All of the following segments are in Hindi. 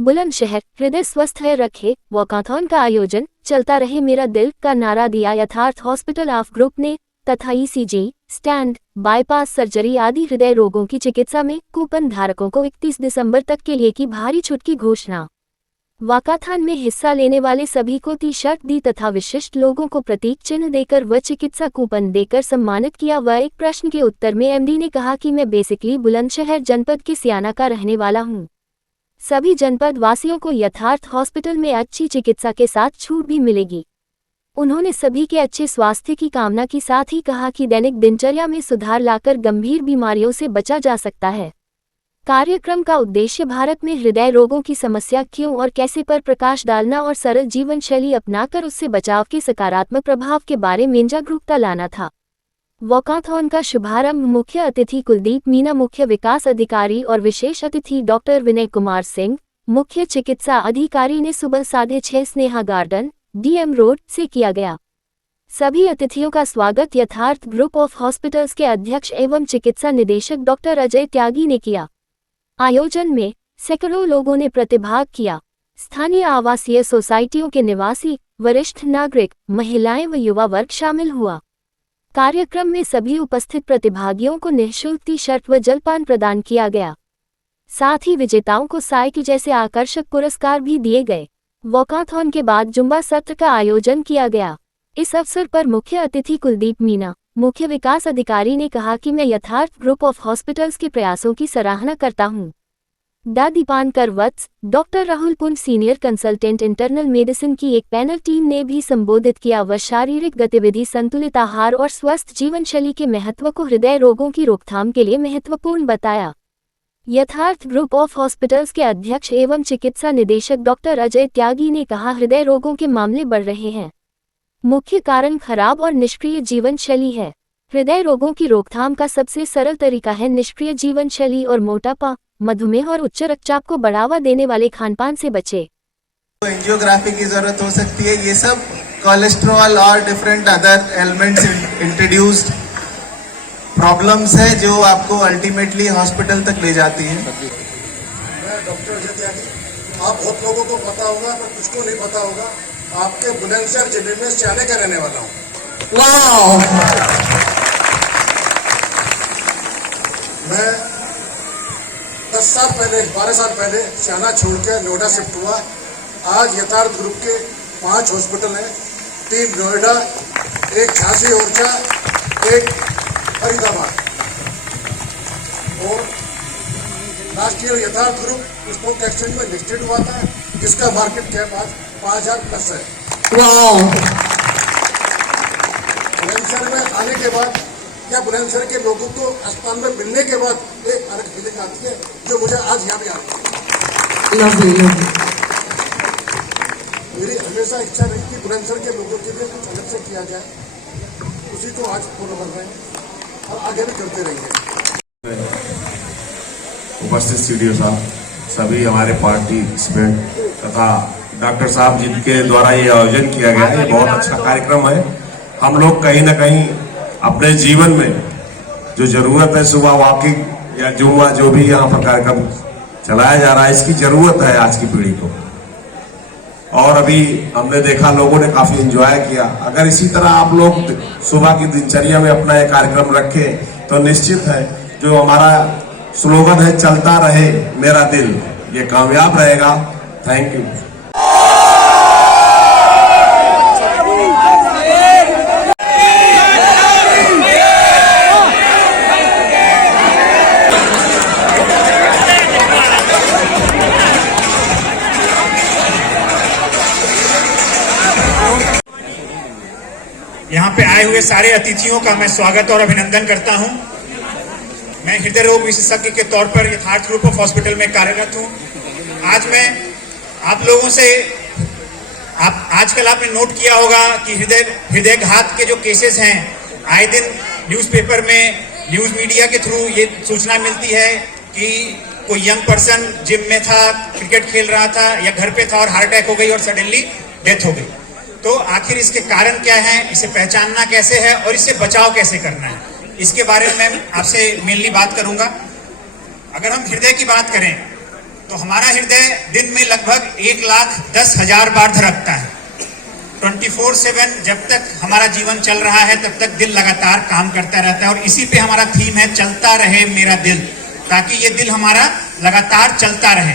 बुलंदशहर हृदय स्वस्थ है रखे वॉकाथॉन का आयोजन चलता रहे मेरा दिल का नारा दिया यथार्थ हॉस्पिटल ऑफ ग्रुप ने तथा ईसीजी स्टैंड बाईपास सर्जरी आदि हृदय रोगों की चिकित्सा में कूपन धारकों को 31 दिसंबर तक के लिए की भारी छूट की घोषणा। वॉकाथॉन में हिस्सा लेने वाले सभी को टी शर्ट दी तथा विशिष्ट लोगों को प्रतीक चिन्ह देकर व चिकित्सा कूपन देकर सम्मानित किया। व एक प्रश्न के उत्तर में एमडी ने कहा कि मैं बेसिकली बुलंदशहर जनपद के सियाना का रहने वाला हूं। सभी जनपद वासियों को यथार्थ हॉस्पिटल में अच्छी चिकित्सा के साथ छूट भी मिलेगी। उन्होंने सभी के अच्छे स्वास्थ्य की कामना की, साथ ही कहा कि दैनिक दिनचर्या में सुधार लाकर गंभीर बीमारियों से बचा जा सकता है। कार्यक्रम का उद्देश्य भारत में हृदय रोगों की समस्या क्यों और कैसे पर प्रकाश डालना और सरल जीवन शैली अपनाकर उससे बचाव के सकारात्मक प्रभाव के बारे में जागरूकता लाना था। वॉकाथॉन का शुभारंभ मुख्य अतिथि कुलदीप मीना, मुख्य विकास अधिकारी और विशेष अतिथि डॉक्टर विनय कुमार सिंह, मुख्य चिकित्सा अधिकारी ने सुबह 6:30 स्नेहा गार्डन डीएम रोड से किया गया। सभी अतिथियों का स्वागत यथार्थ ग्रुप ऑफ हॉस्पिटल्स के अध्यक्ष एवं चिकित्सा निदेशक डॉक्टर अजय त्यागी ने किया। आयोजन में सैकड़ों लोगों ने प्रतिभाग किया। स्थानीय आवासीय सोसाइटियों के निवासी, वरिष्ठ नागरिक, महिलाएं व युवा वर्ग शामिल हुआ। कार्यक्रम में सभी उपस्थित प्रतिभागियों को निःशुल्क टी शर्ट व जलपान प्रदान किया गया। साथ ही विजेताओं को साइकिल जैसे आकर्षक पुरस्कार भी दिए गए। वॉकाथॉन के बाद जुम्बा सत्र का आयोजन किया गया। इस अवसर पर मुख्य अतिथि कुलदीप मीना, मुख्य विकास अधिकारी ने कहा कि मैं यथार्थ ग्रुप ऑफ हॉस्पिटल्स के प्रयासों की सराहना करता हूं। डा दीपांकर वत्स, डॉक्टर राहुल पुन, सीनियर कंसल्टेंट इंटरनल मेडिसिन की एक पैनल टीम ने भी संबोधित किया व शारीरिक गतिविधि, संतुलित आहार और स्वस्थ जीवनशैली के महत्व को हृदय रोगों की रोकथाम के लिए महत्वपूर्ण बताया। यथार्थ ग्रुप ऑफ हॉस्पिटल्स के अध्यक्ष एवं चिकित्सा निदेशक डॉक्टर अजय त्यागी ने कहा, हृदय रोगों के मामले बढ़ रहे हैं। मुख्य कारण खराब और निष्क्रिय जीवन शैली है। हृदय रोगों की रोकथाम का सबसे सरल तरीका है निष्क्रिय जीवन शैली और मोटापा, मधुमेह और उच्च रक्तचाप को बढ़ावा देने वाले खानपान से बचे। एंजियोग्राफी की जरूरत हो सकती है। ये सब कोलेस्ट्रॉल और different other elements introduced problems है जो आपको अल्टीमेटली हॉस्पिटल तक ले जाती है। मैं डॉक्टर अजय त्यागी, आप बहुत लोगों को पता होगा पर कुछ को नहीं पता होगा, आपके बुलंदशहर जिले में सियाने का रहने वाला हूँ। मैं 10 साल पहले, 12 साल पहले सियाना छोड़कर नोएडा शिफ्ट हुआ। आज यथार्थ ग्रुप के 5 हॉस्पिटल हैं, 3 नोएडा, एक झांसी ओरछा, एक फरीदाबाद। और लास्ट ईयर यथार्थ ग्रुप स्टॉक एक्सचेंज में लिस्टेड हुआ था, जिसका मार्केट कैप आज 5000 प्लस है। बुलंदशहर में आने के बाद या बुलंदशहर के लोगों को अस्पताल में मिलने के बाद एक अलग फीलिंग आती है जो मुझे आज यहाँ पे आती है। मेरी हमेशा इच्छा रही कि बुलंदशहर के लोगों के लिए कुछ अलग से किया जाए, उसी को आज पूर्ण कर रहे हैं और आगे भी करते रहेंगे। उपस्थित सीडीओ साहब, सभी हमारे पार्टिसिपेंट तथा डॉक्टर साहब जिनके द्वारा ये आयोजन किया गया है, ये बहुत अच्छा कार्यक्रम है। हम लोग कहीं ना कहीं अपने जीवन में जो जरूरत है, सुबह वॉकिंग या जुम्मा जो भी यहाँ पर कार्यक्रम चलाया जा रहा है, इसकी जरूरत है आज की पीढ़ी को। और अभी हमने देखा लोगों ने काफी एंजॉय किया। अगर इसी तरह आप लोग सुबह की दिनचर्या में अपना ये कार्यक्रम रखें तो निश्चित है जो हमारा स्लोगन है चलता रहे मेरा दिल, ये कामयाब रहेगा। Thank you. यहाँ पे आए हुए सारे अतिथियों का मैं स्वागत और अभिनंदन करता हूँ। मैं हृदय रोग विशेषज्ञ के तौर पर यथार्थ ग्रुप ऑफ हॉस्पिटल में कार्यरत हूँ। आज मैं आप लोगों से आजकल आपने नोट किया होगा कि हृदयघात के जो केसेस हैं, आए दिन न्यूज़पेपर में, न्यूज़ मीडिया के थ्रू ये सूचना मिलती है कि कोई यंग पर्सन जिम में था, क्रिकेट खेल रहा था या घर पे था और हार्ट अटैक हो गई और सडनली डेथ हो गई। तो आखिर इसके कारण क्या है, इसे पहचानना कैसे है और इससे बचाव कैसे करना है, इसके बारे में मैं आपसे मेनली बात करूंगा। अगर हम हृदय की बात करें तो हमारा हृदय दिन में लगभग 1,10,000 बार धड़कता है। 24/7 जब तक हमारा जीवन चल रहा है तब तक दिल लगातार काम करता रहता है, और इसी पे हमारा थीम है, चलता रहे मेरा दिल, ताकि ये दिल हमारा लगातार चलता रहे।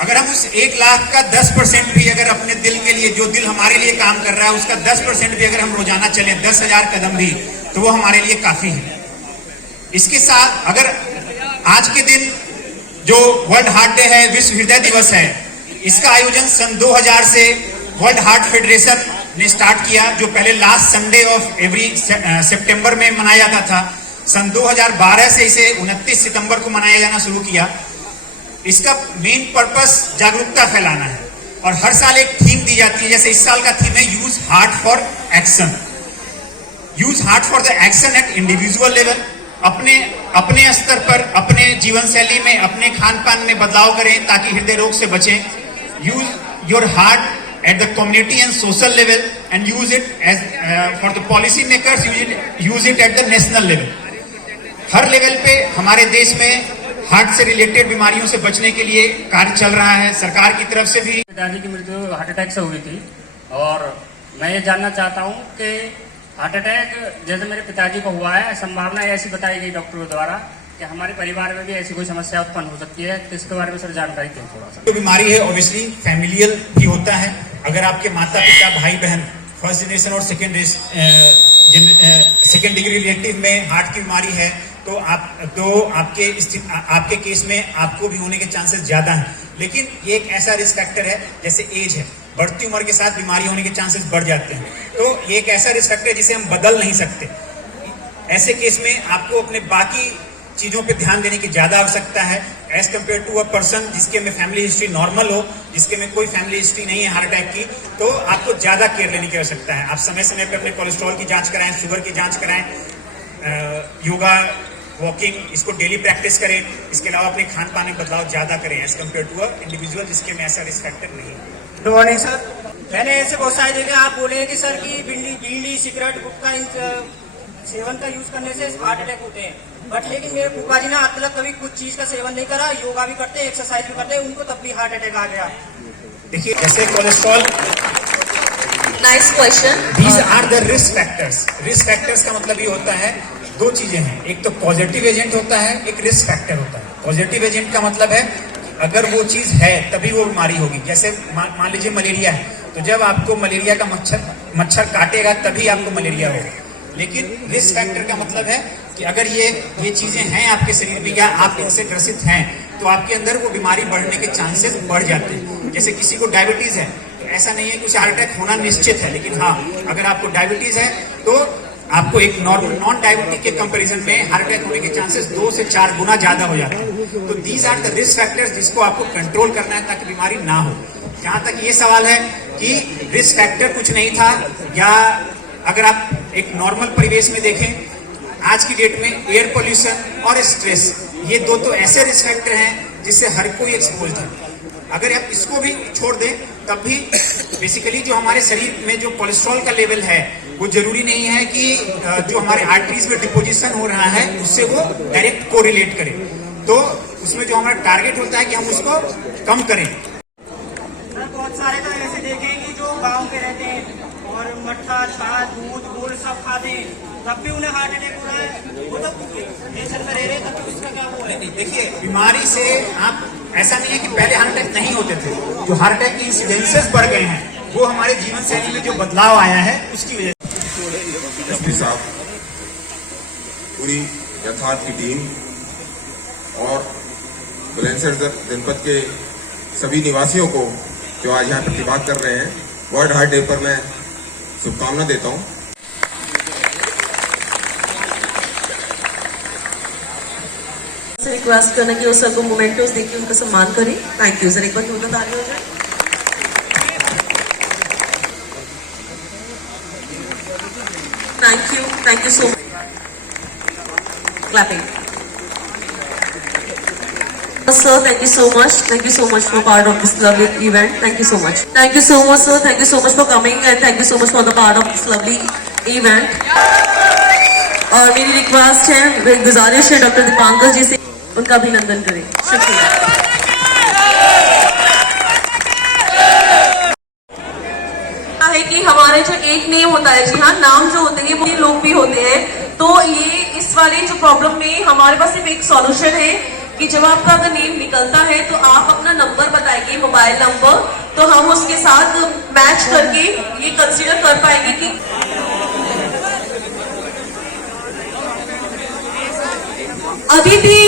अगर हम उस 1,00,000 का 10% भी अगर अपने दिल के लिए, जो दिल हमारे लिए काम कर रहा है उसका 10% भी अगर हम रोजाना चले, 10,000 कदम भी, तो वो हमारे लिए काफी है। इसके साथ अगर आज के दिन जो वर्ल्ड हार्ट डे है, विश्व हृदय दिवस है, इसका आयोजन सन 2000 से वर्ल्ड हार्ट फेडरेशन ने स्टार्ट किया, जो पहले लास्ट संडे ऑफ एवरी सितंबर में मनाया जाता था। सन 2012 से इसे 29 सितंबर को मनाया जाना शुरू किया। इसका मेन पर्पस जागरूकता फैलाना है, और हर साल एक थीम दी जाती है। जैसे इस साल का थीम है use heart for action. Use heart for the action at individual level. अपने स्तर पर, अपने जीवन शैली में, अपने खान पान में बदलाव करें ताकि हृदय रोग से बचें। Use your heart at the community and social level, and use it as for the policy makers, use it at the national level. हर लेवल पे हमारे देश में हार्ट से रिलेटेड बीमारियों से बचने के लिए कार्य चल रहा है। सरकार की तरफ से भी पिताजी की मृत्यु हार्ट अटैक से हुई थी, और मैं ये जानना चाहता हूँ कि हार्ट अटैक जैसे मेरे पिताजी को हुआ है, संभावना ऐसी बताई गई डॉक्टरों द्वारा कि हमारे परिवार में भी ऐसी कोई समस्या उत्पन्न हो सकती है, तो इसके बारे में सर जानकारी दें थोड़ा सा। जो बीमारी है ऑब्वियसली फैमिलियल भी होता है। अगर आपके माता पिता, भाई बहन फर्स्ट जनरेशन और सेकेंड डिग्री रिलेटिव में हार्ट की बीमारी है, तो आपके केस में आपको भी होने के चांसेस ज्यादा हैं। लेकिन ये एक ऐसा रिस्क फैक्टर है, जैसे एज है, बढ़ती उम्र के साथ बीमारी होने के चांसेस बढ़ जाते हैं। तो ये एक ऐसा रिस्क फैक्टर है जिसे हम बदल नहीं सकते। ऐसे केस में आपको अपने बाकी चीजों पे ध्यान देने की ज्यादा आवश्यकता है, as compare to a person जिसके में फैमिली हिस्ट्री नॉर्मल हो, जिसके में कोई फैमिली हिस्ट्री नहीं है हार्ट अटैक की। तो आपको ज्यादा केयर लेने की आवश्यकता है। आप समय समय पे अपने कोलेस्ट्रॉल की जांच कराएं, शुगर की जांच कराएं, योगा, वॉकिंग, इसको डेली प्रैक्टिस करें। इसके अलावा अपने खान पान में बदलाव ज्यादा करें as compare to a individual जिसके में ऐसा रिस्क फैक्टर नहीं है। Good morning sir. मैंने ऐसे बहुत सारी जगह आप बोले हैं कि सर की बीड़ी, सिगरेट, गुटखा सेवन का यूज करने से हार्ट अटैक होते हैं, बट लेकिन मेरे फूफा जी ने आज तक कभी कुछ चीज का सेवन नहीं करा, योगा भी करते हैं, एक्सरसाइज भी करते हैं, उनको तब भी हार्ट अटैक आ गया। देखिए, जैसे cholesterol, nice question. These are the risk factors. Risk factors का मतलब ये होता है, दो चीजें हैं, एक तो पॉजिटिव एजेंट होता है, एक रिस्क फैक्टर होता है। पॉजिटिव एजेंट का मतलब है अगर वो चीज है तभी वो बीमारी होगी। जैसे मान लीजिए मलेरिया है, तो जब आपको मलेरिया का मच्छर काटेगा तभी आपको मलेरिया होगा। लेकिन रिस्क फैक्टर का मतलब है कि अगर ये चीजें हैं आपके शरीर में या आप इनसे ग्रसित हैं, तो आपके अंदर वो बीमारी बढ़ने के चांसेस बढ़ जाते हैं। जैसे किसी को डायबिटीज है, तो ऐसा नहीं है कि उसे हार्ट अटैक होना निश्चित है, लेकिन हाँ, अगर आपको डायबिटीज है तो आपको एक नॉन डायबिटिक के कंपैरिजन में हार्ट अटैक होने के चांसेस 2 से 4 गुना ज्यादा हो जाते हैं। तो these are the risk factors जिसको आपको कंट्रोल करना है ताकि बीमारी ना हो। जहां तक ये सवाल है कि रिस्क फैक्टर कुछ नहीं था, या अगर आप एक नॉर्मल परिवेश में देखें, आज की डेट में एयर पोल्यूशन और स्ट्रेस, ये दो तो ऐसे रिस्क फैक्टर हैं जिससे हर कोई एक्सपोज है। अगर आप इसको भी छोड़ दें तब भी बेसिकली जो हमारे शरीर में जो कोलेस्ट्रॉल का लेवल है, वो जरूरी नहीं है कि जो हमारे आर्टरीज में डिपोजिशन हो रहा है उससे वो डायरेक्ट कोरिलेट करे। तो उसमें जो हमारा टारगेट होता है कि हम उसको कम करें। बहुत सारे तो ऐसे देखे कि जो गांव के रहते हैं और मट्ठा, छाछ, दूध, गुड़ सब खाते हैं, तब भी उन्हें हार्ट अटैक हो रहा है। वो तो नेचर में रह रहे, तब भी उसका क्या हुआ है? देखिए, बीमारी से आप, ऐसा नहीं है कि पहले हार्ट अटैक नहीं होते थे। जो हार्ट अटैक के इंसिडेंसेस बढ़ गए हैं वो हमारे जीवन शैली में जो बदलाव आया है उसकी वजह से। एसपी साहब, पूरी यथार्थ की टीम और बुलंदशहर जनपद के सभी निवासियों को जो आज यहाँ प्रतिभाग कर रहे हैं, वर्ल्ड हार्ट डे पर मैं शुभकामना देता हूँ। रिक्वेस्ट करना कि वो सर को मोमेंटोस देके उनका सम्मान करें। थैंक यू सर, एक बार जोरदार ताली हो जाए। Thank you so much. Clapping sir, thank you so much for part of this lovely event. Thank you so much sir, thank you so much for coming and thank you so much for the part of this lovely event. और मेरी रिक्वेस्ट है, गुजारिश है डॉक्टर दीपांकर जी से उनका अभिनंदन करें। शुक्रिया। हमारे जो एक नेम होता है, जी हाँ, नाम जो होते हैं वो लोग भी होते हैं। तो ये इस वाले जो प्रॉब्लम में हमारे पास सिर्फ एक सॉल्यूशन है कि जब आपका अगर नेम निकलता है तो आप अपना नंबर बताएंगे, मोबाइल नंबर, तो हम उसके साथ मैच करके ये कंसीडर कर पाएंगे कि अदिति